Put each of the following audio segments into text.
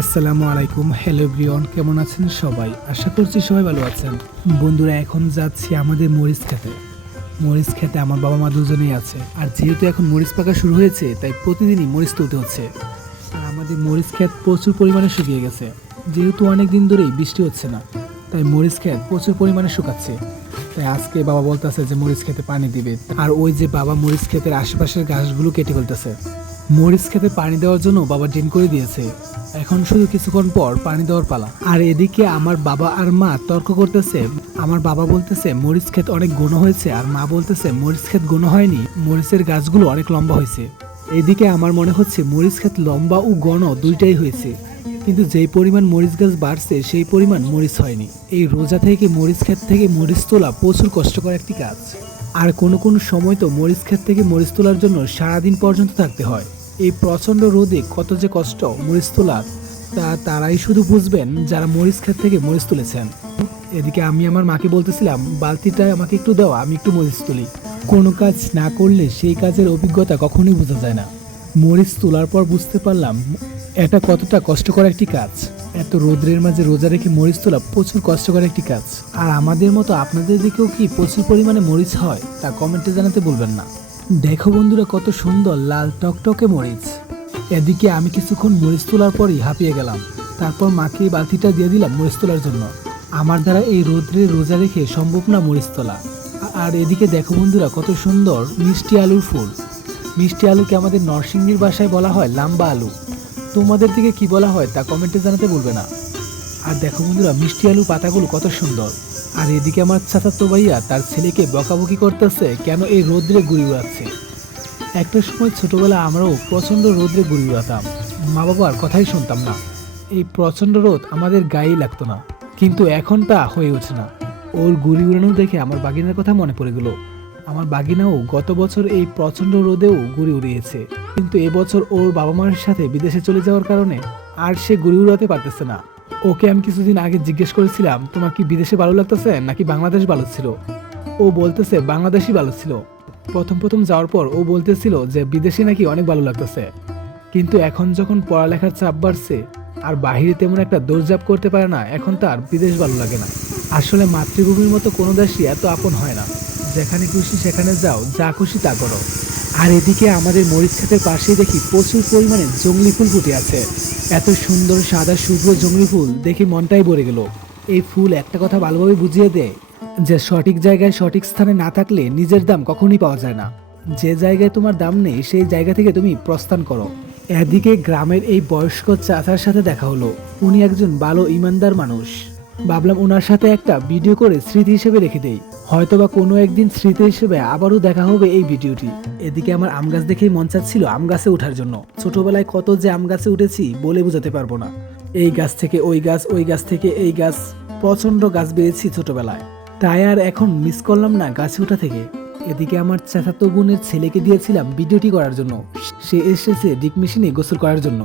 আসসালামু আলাইকুম। Hello everyone কেমন আছেন সবাই? আশা করছি সবাই ভালো আছেন। বন্ধুরা, এখন যাচ্ছি আমাদের মরিচ খেতে। মরিচ খেতে আমার বাবা মা দুজনেই আছে। আর যেহেতু এখন মরিচ পাকা শুরু হয়েছে, তাই প্রতিদিনই মরিচ তুলতে হচ্ছে। আর আমাদের মরিচ ক্ষেত প্রচুর পরিমাণে শুকিয়ে গেছে। যেহেতু অনেক দিন ধরেই বৃষ্টি হচ্ছে না, তাই মরিচ খেত প্রচুর পরিমাণে শুকাচ্ছে। তাই আজকে বাবা বলতেছে যে মরিচ খেতে পানি দিবে। আর ওই যে বাবা মরিচ ক্ষেতের আশেপাশের গাছগুলো কেটে ফেলতেছে। মরিচ খেতে পানি দেওয়ার জন্য বাবা ড্রেন করে দিয়েছে। এখন শুধু কিছুক্ষণ পর পানি দেওয়ার পালা। আর এদিকে আমার বাবা আর মা তর্ক করতেছে। আমার বাবা বলতেছে, মরিচ ক্ষেত অনেক ঘন হয়েছে। আর মা বলতেছে, মরিচ ক্ষেত গুণ হয়নি। মরিচের গাছগুলো অনেক লম্বা হয়েছে। এদিকে আমার মনে হচ্ছে, মরিচ ক্ষেত লম্বা ও গণ দুইটাই হয়েছে। কিন্তু যেই পরিমাণ মরিচ গাছ বাড়ছে, সেই পরিমাণ মরিচ হয়নি। এই রোজা থেকে মরিচ ক্ষেত থেকে মরিচ তোলা প্রচুর কষ্টকর একটি কাজ। আর কোনো কোনো সময় তো মরিচ ক্ষেত থেকে মরিচ তোলার জন্য সারাদিন পর্যন্ত থাকতে হয়। এই প্রচণ্ড রোদে কত যে কষ্ট মরিচ তোলার, তা তারাই শুধু বুঝবেন যারা মরিচ ক্ষেত থেকে মরিচ তুলেছেন। এদিকে আমি আমার মাকে বলতেছিলাম, বালতিটা আমাকে একটু দাও, আমি একটু মরিচ তুলি। কোনো কাজ না করলে সেই কাজের অভিজ্ঞতা কখনোই বোঝা যায় না। মরিচ তোলার পর বুঝতে পারলাম এটা কতটা কষ্টকর একটি কাজ। এত রোদ্রের মাঝে রোজা রেখে মরিচ তোলা প্রচুর কষ্টকর একটি কাজ। আর আমাদের মতো আপনাদের দিকেও কি প্রচুর পরিমাণে মরিচ হয়, তা কমেন্টে জানাতে বলবেন না। দেখো বন্ধুরা কত সুন্দর লাল টকটকে মরিচ। এদিকে আমি কিছুক্ষণ মরিচ তোলার পরই হাঁপিয়ে গেলাম। তারপর মাকে বালতিটা দিয়ে দিলাম মরিচ তোলার জন্য। আমার দ্বারা এই রোদ্রে রোজা রেখে সম্ভব না মরিচ তোলা। আর এদিকে দেখো বন্ধুরা কত সুন্দর মিষ্টি আলুর ফুল। মিষ্টি আলুকে আমাদের নরসিংদীর বাসায় বলা হয় লাম্বা আলু। তোমাদের দিকে কি বলা হয় তা কমেন্টে জানাতে বলবে না। আর দেখো বন্ধুরা, মিষ্টি আলু পাতাগুলো কত সুন্দর। আর এদিকে আমার চাচাতো ভাইয়া তার ছেলেকে বকাবকি করতেছে, কেন এই রোদ্রে ঘুরি উড়াচ্ছে? একটা সময় ছোটবেলা আমরাও প্রচণ্ড রোদ্রে ঘুরি উড়াতাম। মা বাবার কথাই শুনতাম না। এই প্রচণ্ড রোদ আমাদের গায়েই লাগতো না। কিন্তু এখন তা হয়ে ওঠে না। ওর গুড়ি উড়ানো দেখে আমার বাগিনার কথা মনে পড়ে গেল। আমার বাগিনাও গত বছর এই প্রচণ্ড রোদেও গুড়ি উড়িয়েছে। কিন্তু এবছর ওর বাবা মার সাথে বিদেশে চলে যাওয়ার কারণে আর সে গুড়ি উড়াতে পারতেছে না। ওকে আমি কিছুদিন আগে জিজ্ঞেস করেছিলাম, তোমার কি বিদেশে ভালো লাগতেছে নাকি বাংলাদেশ ভালো ছিল? ও বলতেছে, বাংলাদেশই ভালো ছিল। প্রথম প্রথম যাওয়ার পর ও বলতেছিল যে, বিদেশে নাকি অনেক ভালো লাগতেছে। কিন্তু এখন যখন পড়ালেখার চাপ বাড়ছে আর বাহিরে তেমন একটা দৌড়ঝাপ করতে পারে না, এখন তার বিদেশ ভালো লাগে না। আসলে মাতৃভূমির মতো কোনো দেশই এত আপন হয় না। যেখানে খুশি সেখানে যাও, যা খুশি তা করো। আর এদিকে আমাদের মরিচ ক্ষেতের পাশেই দেখি প্রচুর পরিমাণে জঙ্গলি ফুল ফুটে আছে। এত সুন্দর সাদা শুভ্র জঙ্গলি ফুল দেখে মনটাই ভরে গেল। এই ফুল একটা কথা ভালোভাবে বুঝিয়ে দেয় যে সঠিক জায়গায় সঠিক স্থানে না থাকলে নিজের দাম কখনই পাওয়া যায় না। যে জায়গায় তোমার দাম নেই, সেই জায়গা থেকে তুমি প্রস্থান করো। এদিকে গ্রামের এই বয়স্ক চাচার সাথে দেখা হলো। উনি একজন ভালো ইমানদার মানুষ। ভাবলাম ওনার সাথে একটা ভিডিও করে স্মৃতি হিসেবে রেখে দেই। হয়তোবা কোনো একদিন স্মৃতি হিসেবে আবারও দেখা হবে এই ভিডিওটি। এদিকে আমার আম গাছ দেখেই মন চাচ্ছিল আম গাছে ওঠার জন্য। ছোটবেলায় কত যে আম গাছে উঠেছি বলে বোঝাতে পারব না। এই গাছ থেকে ওই গাছ ওই গাছ থেকে এই গাছ প্রচণ্ড গাছ বেড়েছি ছোটবেলায়। তাই আর এখন মিস করলাম না গাছে ওঠা থেকে। এদিকে আমার চাচাতো বোনের ছেলেকে দিয়েছিলাম ভিডিওটি করার জন্য। সে এসেছে ডিক মেশিনে গোসল করার জন্য।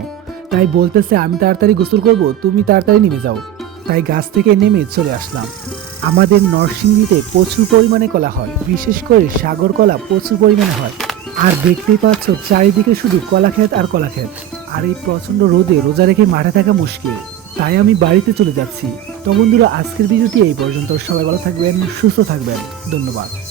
তাই বলতেছে, আমি তাড়াতাড়ি গোসল করব, তুমি তাড়াতাড়ি নেমে যাও। তাই গাছ থেকে নেমে চলে আসলাম। আমাদের নরসিংদীতে প্রচুর পরিমাণে কলা হয় বিশেষ করে সাগর কলা প্রচুর পরিমাণে হয়। আর দেখতেই পাচ্ছ, চারিদিকে শুধু কলাক্ষেত আর কলাক্ষেত। আর এই প্রচণ্ড রোদে রোজা রেখে মাঠে থাকা মুশকিল। তাই আমি বাড়িতে চলে যাচ্ছি। তো বন্ধুরা, আজকের ভিডিওটি এই পর্যন্ত। সবাই ভালো থাকবেন, সুস্থ থাকবেন। ধন্যবাদ।